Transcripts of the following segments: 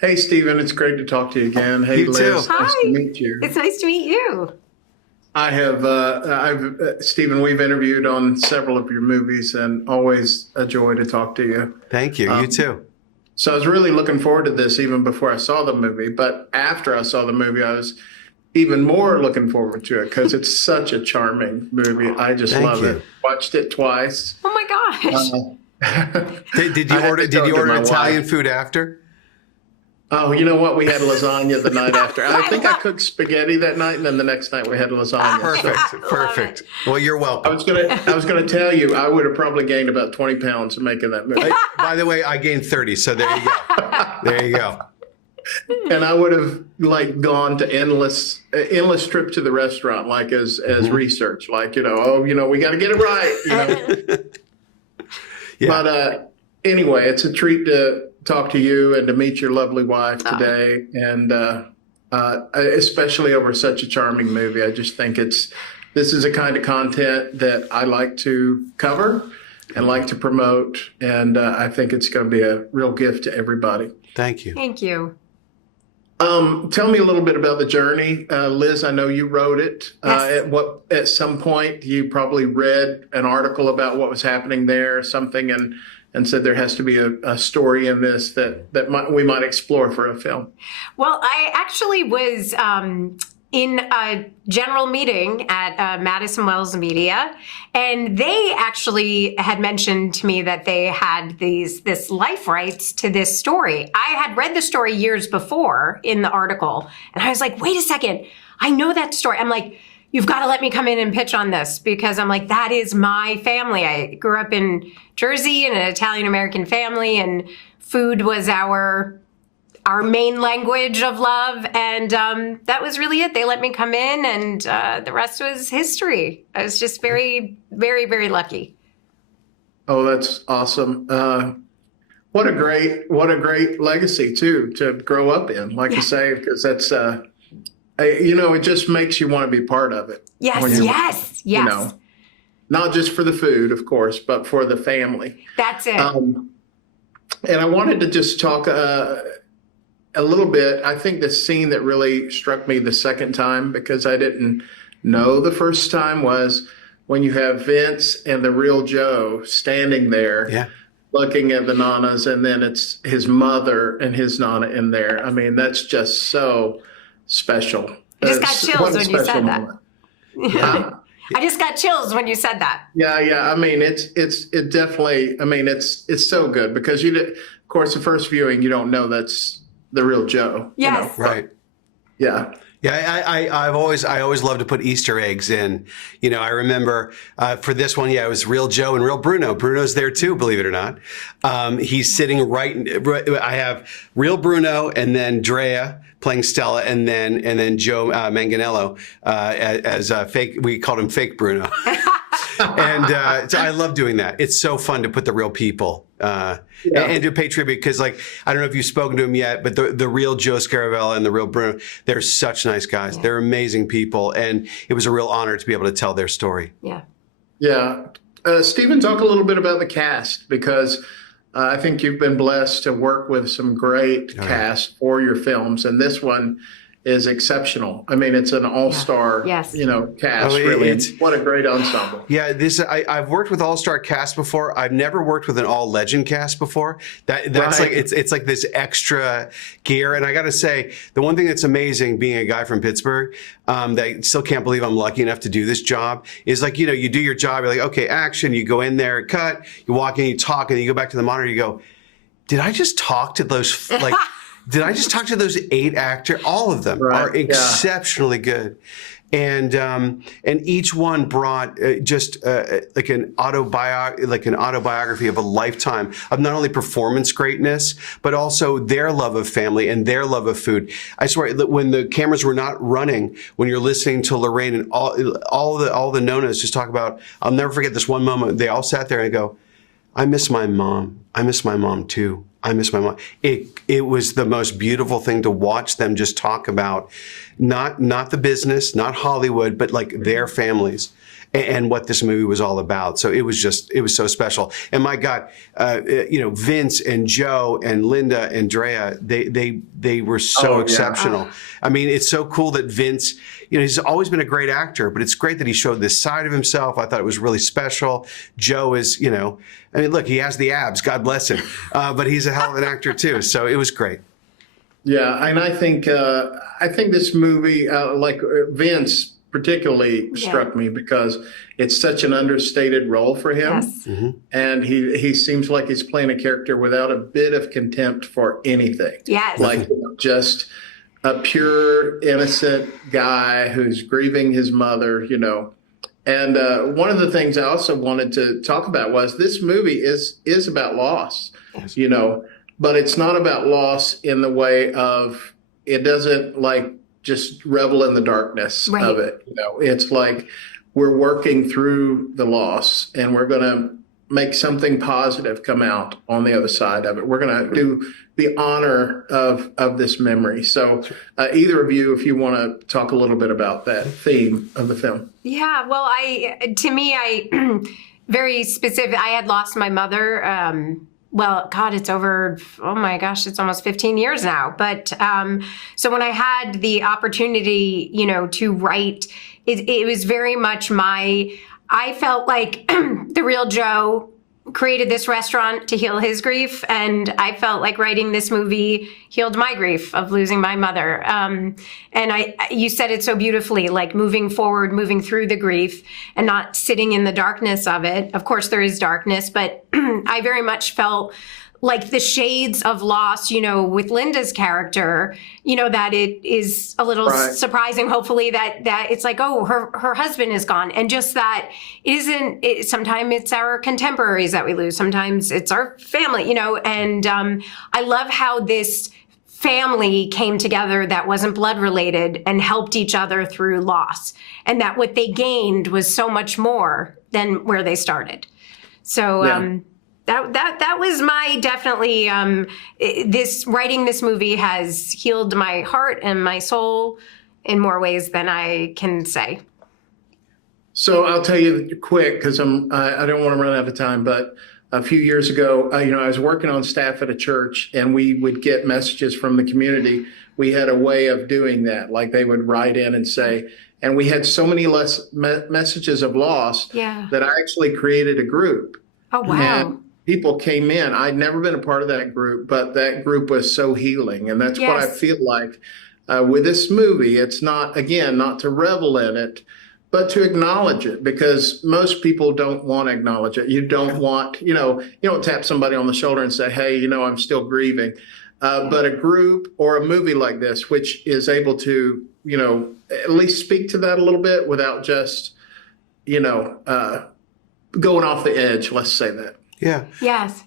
Hey, Stephen, it's great to talk to you again. Hey, You too. Liz, nice to Hi, meet you. it's nice to meet you. Stephen, we've interviewed on several of your movies and always a joy to talk to you. Thank you. You too. So I was really looking forward to this even before I saw the movie, but after I saw the movie, I was even more looking forward to it because it's such a charming movie. I just Thank love you. it. Watched it twice. Oh my gosh. Did I you had order? to Did go you to order my Italian wife. food after? Oh, you know what? We had lasagna the night after. I think I cooked spaghetti that night, and then the next night we had lasagna. Perfect. Love Perfect. it. Well, you're I welcome. was gonna tell you I would have probably gained about 20 pounds making that movie. By the way, I gained 30, so there you go. There you go. And I would have like gone to endless trip to the restaurant, like as research, like, we got to get it right. Yeah. But anyway, it's a treat to talk to you and to meet your lovely wife today. And especially over such a charming movie. I just think this is a kind of content that I like to cover and like to promote. And I think it's going to be a real gift to everybody. Thank you. Thank you. Tell me a little bit about the journey. Liz, I know you wrote it. Yes. At some point you probably read an article about what was happening there or something and said there has to be a story in this that we might explore for a film. Well, I actually was in a general meeting at Madison Wells Media, and they actually had mentioned to me that they had this life rights to this story. I had read the story years before in the article, and I was like, wait a second, I know that story. I'm like, you've got to let me come in and pitch on this, because I'm like, that is my family. I grew up in Jersey in an Italian-American family, and food was our main language of love. And that was really it. They let me come in, and the rest was history. I was just very, very, very lucky. Oh, that's awesome. What a great legacy too, to grow up in, like you say, because that's, it just makes you want to be part of it. Yes, When you- yes, yes. Not just for the food, of course, but for the family. That's it. And I wanted to just talk a little bit. I think the scene that really struck me the second time, because I didn't know the first time, was when you have Vince and the real Joe standing there. Yeah. Looking at the Nonnas, and then it's his mother and his Nonna in there. I mean, that's just so special. I just got What chills a when you special said that. moment. Yeah. I just got chills when you said that. Yeah. I mean, it definitely. I mean, it's so good because of course, the first viewing, you don't know that's the real Joe. Yes. Right. Yeah. Yeah, I always love to put Easter eggs in. I remember for this one, it was real Joe and real Bruno. Bruno's there too, believe it or not. He's sitting right. I have real Bruno, and then Drea playing Stella, and then Joe Manganiello as fake. We called him Fake Bruno. And so I love doing that. It's so fun to put the real people and to pay tribute, because, like, I don't know if you've spoken to him yet, but the real Joe Scaravella and the real Bruno, they're such nice guys. They're amazing people, and it was a real honor to be able to tell their story. Yeah. Yeah. Stephen, talk a little bit about the cast, because I think you've been blessed to work with some great cast for your films, and this one is exceptional. I mean, it's an all-star, Yes. cast. Oh, Really, what a great ensemble. Yeah, I've worked with all-star cast before. I've never worked with an all-legend cast before. That's Right. like it's like this extra gear. And I got to say, the one thing that's amazing being a guy from Pittsburgh, that I still can't believe I'm lucky enough to do this job, is like, you do your job. You're like, okay, action. You go in there, cut. You walk in, you talk, and then you go back to the monitor. You go, did I just talk to those like? Did I just talk to those 8 actors? All of them are exceptionally good. And each one brought just like an autobiography of a lifetime of not only performance greatness, but also their love of family and their love of food. I swear that when the cameras were not running, when you're listening to Lorraine and all the Nonnas just talk about, I'll never forget this one moment. They all sat there and go, I miss my mom. I miss my mom too. I miss my mom. It was the most beautiful thing to watch them just talk about, not the business, not Hollywood, but like their families. and what this movie was all about. So it was so special. And my God, Vince and Joe and Linda and Drea, they were so exceptional. I mean, it's so cool that Vince, he's always been a great actor, but it's great that he showed this side of himself. I thought it was really special. Joe is, look, he has the abs, God bless him, but he's a hell of an actor too. So it was great. Yeah, and I think this movie, like Vince particularly struck me because it's such an understated role for him. Yes. And he seems like he's playing a character without a bit of contempt for anything. Yes. Like just a pure, innocent guy who's grieving his mother, And one of the things I also wanted to talk about was this movie is about loss, but it's not about loss in the way of, it doesn't like just revel in the darkness of it. It's like we're working through the loss and we're going to make something positive come out on the other side of it. We're going to do the honor of this memory. So either of you, if you want to talk a little bit about that theme of the film. Yeah, well, I very specific. I had lost my mother. Well, God, it's over, oh my gosh, it's almost 15 years now. But so when I had the opportunity, to write, it was very much I felt like the real Joe created this restaurant to heal his grief. And I felt like writing this movie healed my grief of losing my mother. And you said it so beautifully, like moving forward, moving through the grief and not sitting in the darkness of it. Of course, there is darkness, but I very much felt like the shades of loss, with Linda's character, that it is a little surprising, hopefully, that it's like, oh, her husband is gone. And just that sometimes it's our contemporaries that we lose. Sometimes it's our family, and I love how this family came together that wasn't blood related and helped each other through loss. And that what they gained was so much more than where they started. So, That was my definitely writing this movie has healed my heart and my soul in more ways than I can say. So I'll tell you quick because I don't want to run out of time. But a few years ago, I was working on staff at a church, and we would get messages from the community. We had a way of doing that, like they would write in and say. And we had so many less messages of loss that I actually created a group. Oh wow! And people came in. I'd never been a part of that group, but that group was so healing. And that's what I feel like with this movie. It's not to revel in it, but to acknowledge it, because most people don't want to acknowledge it. You don't want, you don't tap somebody on the shoulder and say, hey, I'm still grieving. But a group or a movie like this, which is able to, at least speak to that a little bit without just, going off the edge, let's say that. Yeah. Yes.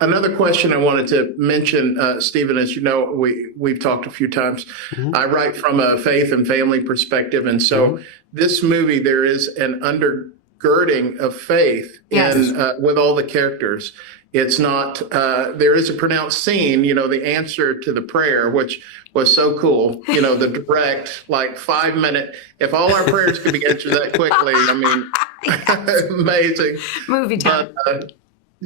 Another question I wanted to mention, Stephen, as you know, we've talked a few times. I write from a faith and family perspective. And so this movie, there is an undergirding of faith with all the characters. It's not, there is a pronounced scene, the answer to the prayer, which was so cool, the direct, like 5-minute, if all our prayers could be answered that quickly, amazing. Movie time. But,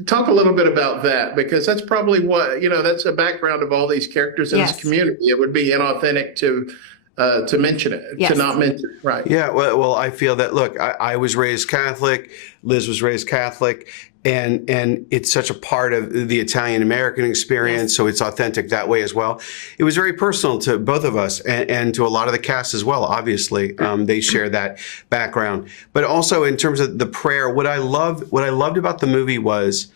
talk a little bit about that, because that's probably what, that's a background of all these characters in this community. It would be inauthentic to mention it, to not mention it. Right. Yeah. Well, I feel that, look, I was raised Catholic. Liz was raised Catholic. And it's such a part of the Italian-American experience, so it's authentic that way as well. It was very personal to both of us and to a lot of the cast as well, obviously. They share that background. But also in terms of the prayer, what I loved about the movie was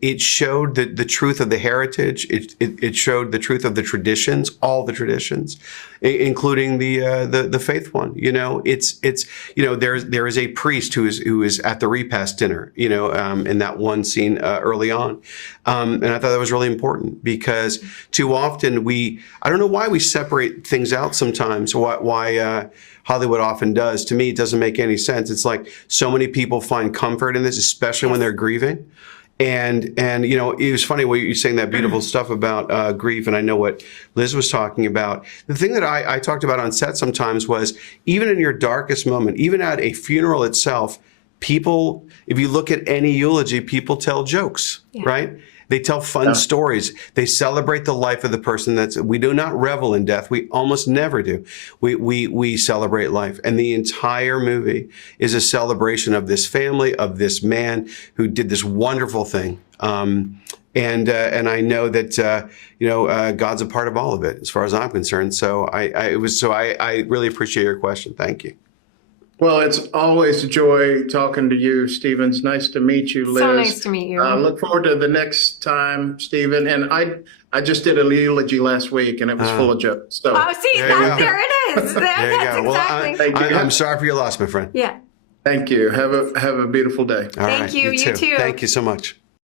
it showed the truth of the heritage. It showed the truth of the traditions, all the traditions, including the faith one. There is a priest who is at the repast dinner, in that one scene early on. And I thought that was really important, because too often I don't know why we separate things out sometimes, why Hollywood often does. To me, it doesn't make any sense. It's like so many people find comfort in this, especially when they're grieving. And you know, it was funny when you saying that beautiful stuff about grief, and I know what Liz was talking about. The thing that I talked about on set sometimes was, even in your darkest moment, even at a funeral itself, people, if you look at any eulogy, people tell jokes, right? They tell fun stories. They celebrate the life of the person. We do not revel in death. We almost never do. We celebrate life. And the entire movie is a celebration of this family, of this man who did this wonderful thing. And I know that you know, God's a part of all of it, as far as I'm concerned. So I really appreciate your question. Thank you. Well, it's always a joy talking to you, Stephen. It's nice to meet you, Liz. So nice to meet you. Look forward to the next time, Stephen. And I just did a eulogy last week, and it was full of jokes. So oh, see, there it is. There you go. Well, Exactly. I'm sorry for your loss, my friend. Yeah. thank you. Have a beautiful day. All right, Thank you. You too. Thank you so much.